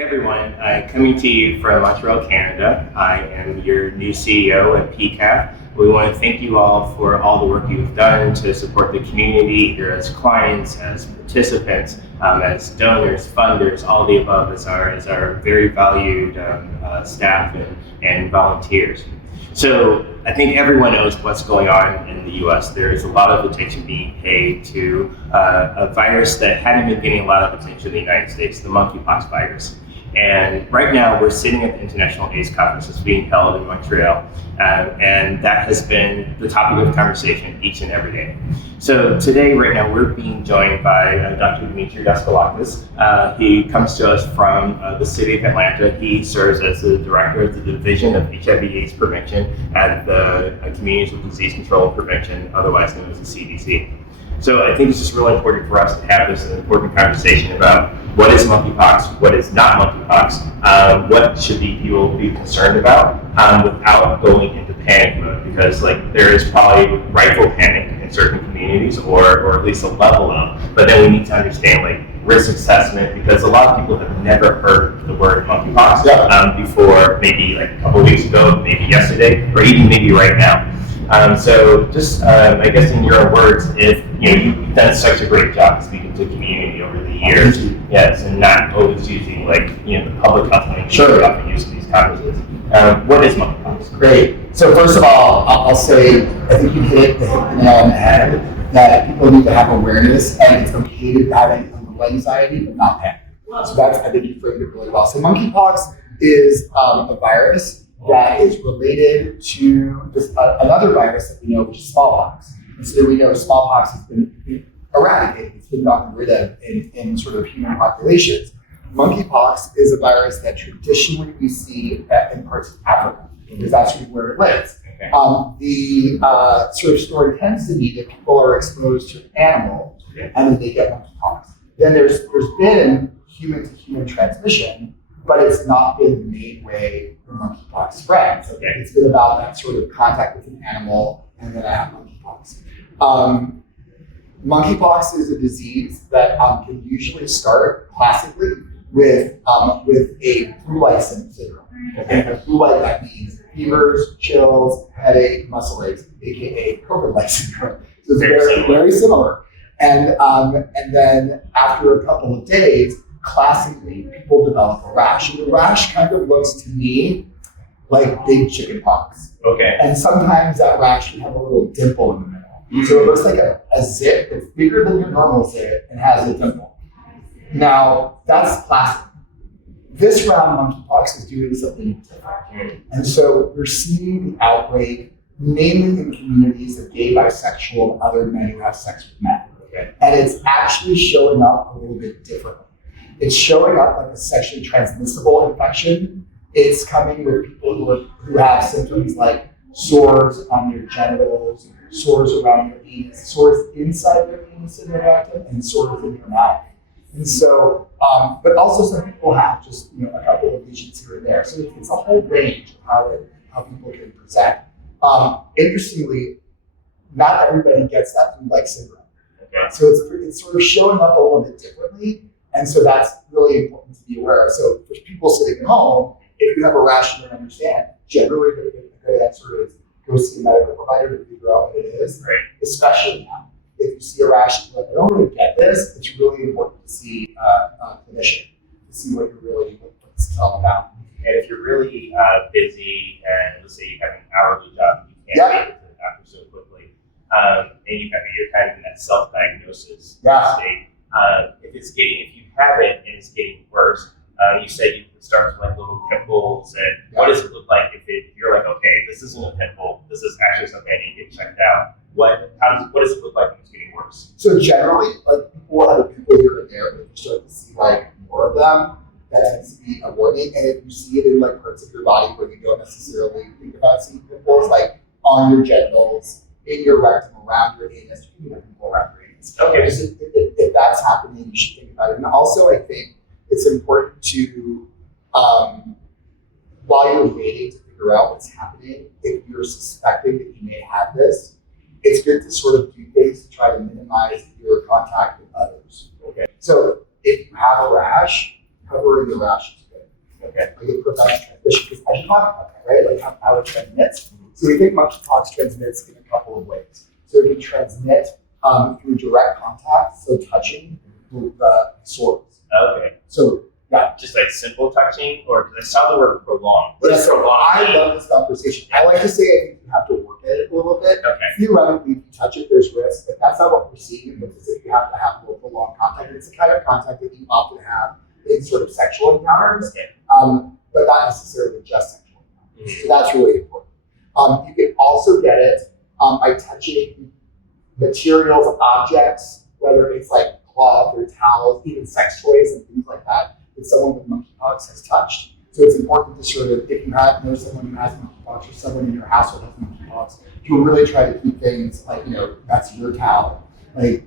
Hey everyone, coming to you from Montreal, Canada. I am your new CEO at PCAF. We want to thank you all for all the work you've done to support the community, either as clients, as participants, as donors, funders, all the above, as our very valued staff and volunteers. So I think everyone knows what's going on in the US. There's a lot of attention being paid to a virus that hadn't been getting a lot of attention in the United States, the monkeypox virus. And right now we're sitting at the International AIDS Conference that's being held in Montreal, and that has been the topic of conversation each and every day. So today, right now, we're being joined by Dr. Demetre Daskalakis. He comes to us from the city of Atlanta. He serves as the director of the Division of HIV/AIDS Prevention at the Communities with Disease Control and Prevention, otherwise known as the CDC. So I think it's just really important for us to have this important conversation about what is monkeypox, what is not monkeypox, what should people be concerned about without going into panic mode, because there is probably rightful panic in certain communities, or at least a level of, but then we need to understand risk assessment, because a lot of people have never heard the word monkeypox before, maybe a couple of weeks ago, maybe yesterday, or even maybe right now. So just, I guess in your own words, if you've done such a great job speaking to the community over the years, yes, and not always using the public health language we often use in these conferences. What is monkeypox? Great. So first of all, I'll say I think you hit the nail on the head that people need to have awareness, and it's okay to have anxiety, but not panic. So I think you framed it really well. So monkeypox is a virus that is related to another virus that we know, which is smallpox. And so we know smallpox has been eradicated, it's been gotten rid of in sort of human populations. Monkeypox is a virus that traditionally we see in parts of Africa, because that's where it lives. Okay. The sort of story tends to be that people are exposed to an animal and then they get monkeypox. Then there's been human-to-human transmission, but it's not been the main way the monkeypox spreads. Okay. It's been about that sort of contact with an animal, and then I have monkeypox. Monkeypox is a disease that can usually start classically with a flu-like syndrome. Okay. A flu-like, that means fevers, chills, headache, muscle aches, aka COVID-like syndrome. So it's very similar. And then after a couple of days, classically, people develop a rash. And the rash kind of looks to me like big chicken pox. Okay. And sometimes that rash can have a little dimple in the middle. Mm-hmm. So it looks like a zit that's bigger than your normal zit and has a dimple. Now, that's classic. This round, monkeypox is doing something different. And so we're seeing the outbreak mainly in communities of gay, bisexual, and other men who have sex with men. Okay. And it's actually showing up a little bit differently. It's showing up like a sexually transmissible infection. It's coming with people who have symptoms like sores on their genitals, sores around their anus, sores inside their anus and their rectum, and sores in their mouth. And so, but also some people have just a couple of lesions here and there. So it's a whole range of how people can present. Interestingly, not everybody gets that flu-like syndrome. Okay. So it's sort of showing up a little bit differently. And so that's really important to be aware of. So for people sitting at home, if you have a rash you don't understand, generally the good answer is go see a medical provider to figure out what it is. Right. Especially now, if you see a rash and you're like, I don't really get this, it's really important to see a clinician to see what it's all about. And if you're really busy, and let's say you have an hourly job, you can't get to the doctor so quickly, and you're kind of in that self-diagnosis state. If you have it and it's getting worse, you said it starts with little pimples, and what does it look like if you're like, okay, this isn't a pimple, this is actually something I need to get checked out? What does it look like when it's getting worse? So generally, people will have a pimple here and there, but if you start to see more of them, that tends to be a warning. And if you see it in parts of your body where you don't necessarily think about seeing pimples, like on your genitals, in your rectum, around your anus, you can have a pimple around your anus. Okay. If that's happening, you should think about it. And also, I think it's important to, while you're waiting to figure out what's happening, if you're suspecting that you may have this, it's good to sort of do things to try to minimize your contact with others. Okay. So if you have a rash, covering the rash is good. Okay. Like it prevents transmission, because as you talked about that, right? Like how it transmits. So we think monkeypox transmits in a couple of ways. So it can transmit through direct contact, so touching the sores. Okay. So yeah. Just like simple touching, or because I saw the word prolonged. What Yeah, is so prolonged? I love this conversation. I like to say I think you have to work at it a little bit. Okay. Theoretically, if you touch it, there's risk, but that's not what we're seeing because you have to have more prolonged contact. It's the kind of contact that you often have in sort of sexual encounters, Okay. but not necessarily just sexual encounters. So that's really important. You can also get it by touching materials, objects, whether it's like cloth or towels, even sex toys and things like that someone with monkeypox has touched. So it's important to sort of, if you know someone who has monkeypox or someone in your household has monkeypox, you really try to keep things like, that's your towel. Like,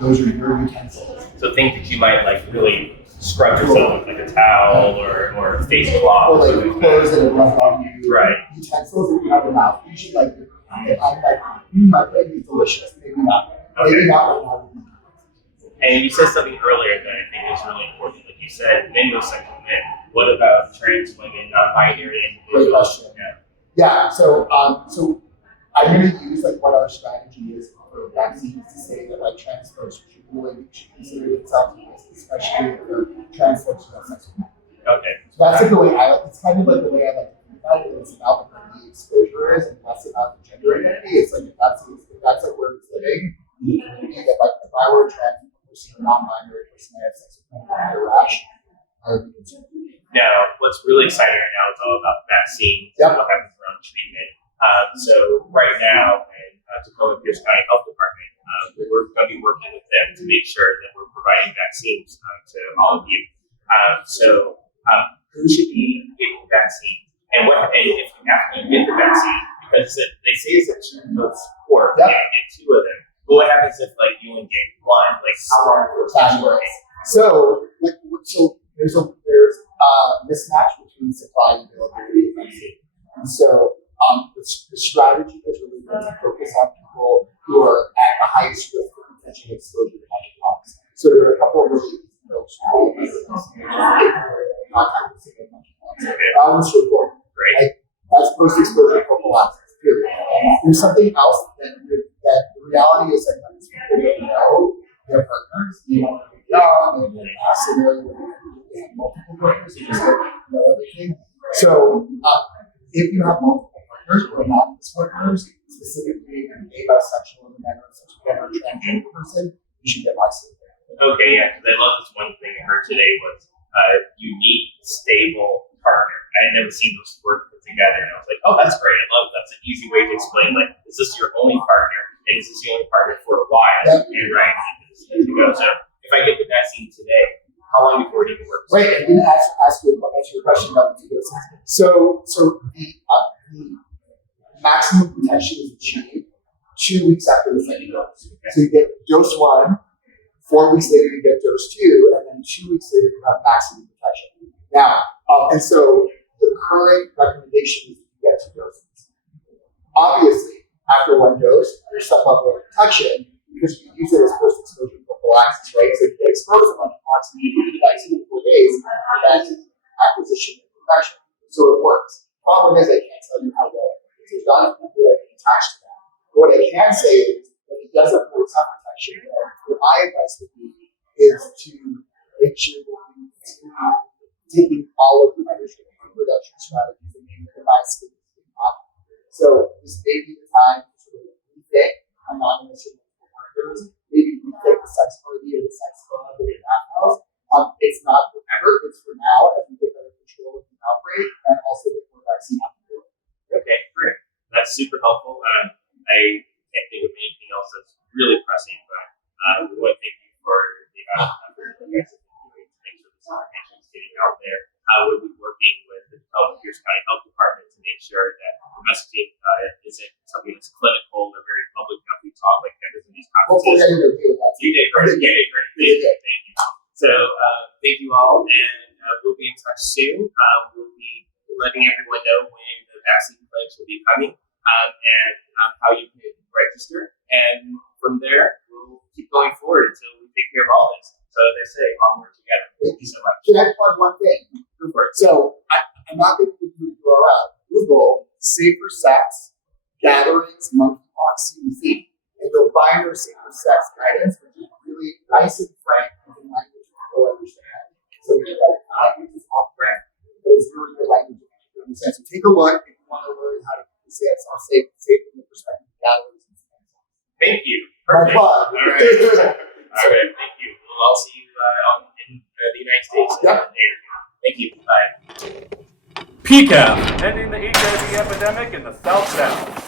those are your utensils. So things that you might like really scrub yourself with, like a towel or a face cloth. Or like clothes that have left on you. Right. Utensils that you have in your mouth. You should like, I'm like, my plate is delicious. Maybe not. Okay. Maybe not right now. And you said something earlier that I think is really important. Like you said, men with sexual men. What about trans women, non-binary? Great question. Yeah. Yeah. So I'm going to use like what our strategy is for vaccines to say that like trans folks should consider themselves, especially if they're trans folks who have sex with men. Okay. So that's like the way it's kind of like the way I like to think about it. It's about like the exposure is and less about the gender identity. It's like if that's like where it's living. If I were a trans person or non-binary person, I have sex with men, I rash. Now, what's really exciting right now is all about vaccines. Yep. Around treatment. So right now, in Tacoma-Pierce County Health Department, we're going to be working with them to make sure that we're providing vaccines to all of you. Who should be getting the vaccine? And if you have to get the vaccine, because they say it's a 2-dose support, yep. You can't get 2 of them. But what happens if like you only get 1? Like how long will it work? So there's a mismatch between supply and availability of vaccine. And so the strategy is really to focus on people who are at the highest risk of potential exposure to monkeypox. So there are a couple of really easy folks who contact with monkeypox. That was important. Right? That's post-exposure prophylaxis, period. There's something else that the reality is that most people don't know their partners. They want to be young, they have a scenario where they have multiple partners, they just don't know everything. So if you have multiple partners or anonymous partners, specifically a bisexual or a transgender person, you should get vaccinated. Okay, yeah, because I love this one thing I heard today was unique, stable partner. I had never seen those words put together, and I was like, oh, that's great. I love that's an easy way to explain, like, is this your only partner? And is this the only partner for a while? Yep. And right, as you go. So if I get the vaccine today, how long before it even works? Right, and I'm going to answer your question about the 2 doses. So the maximum protection is achieved 2 weeks after the second dose. Okay. So you get dose 1, 4 weeks later you get dose 2, and then 2 weeks later you have maximum protection. Now, and so the current recommendation is to get 2 doses. Obviously, after 1 dose, there's some level of protection because you use it as post-exposure prophylaxis, right? So you get exposed to monkeypox and you do the vaccine in 4 days and prevent acquisition of infection. So it works. Problem is, I can't tell you how well it works. There's not enough people that can attach to that. But what I can say is that it does afford some protection. What my advice would be is to make sure that you continue taking all of the understanding reduction strategies and minimize stigma. So this may be the time to sort of rethink anonymous or multiple partners, maybe rethink the sex party or the sex club or the bath house. It's not forever, it's for now as we get better control of the outbreak and also get more vaccine out the door. Okay, great. That's super helpful. I can't think of anything else that's really pressing, but we want to thank you for the amount of effort that you guys have been doing to make sure this information is getting out there. We'll be working with the Tacoma-Pierce County Health Department to make sure that the messaging isn't something that's clinical or very public. We talk like that in these conferences. Hopefully, I did okay with that. You did great. You did great. Thank you. So, thank you all, and we'll be in touch soon. We'll be letting everyone know when the vaccine clinics will be coming and how you can register. And from there, we'll keep going forward until we take care of all this. So, as I say, onward together. Thank you so much. Can I plug one thing. Go for it. So I'm not going to give you the URL. Google safer sex gatherings monkeypox CDC, and you'll find our safer sex guidance, which is really nice and frank in language people understand. So the language is off brand, but it's really good language that people understand. So take a look if you want to learn how to do this. I'll say from the perspective of gatherings and things. Thank you. My Perfect. plug. All right. All right. Thank you. Well, I'll see you in the United States. Yep. Thank you. Bye. PCAF, ending the HIV epidemic in the South Sound.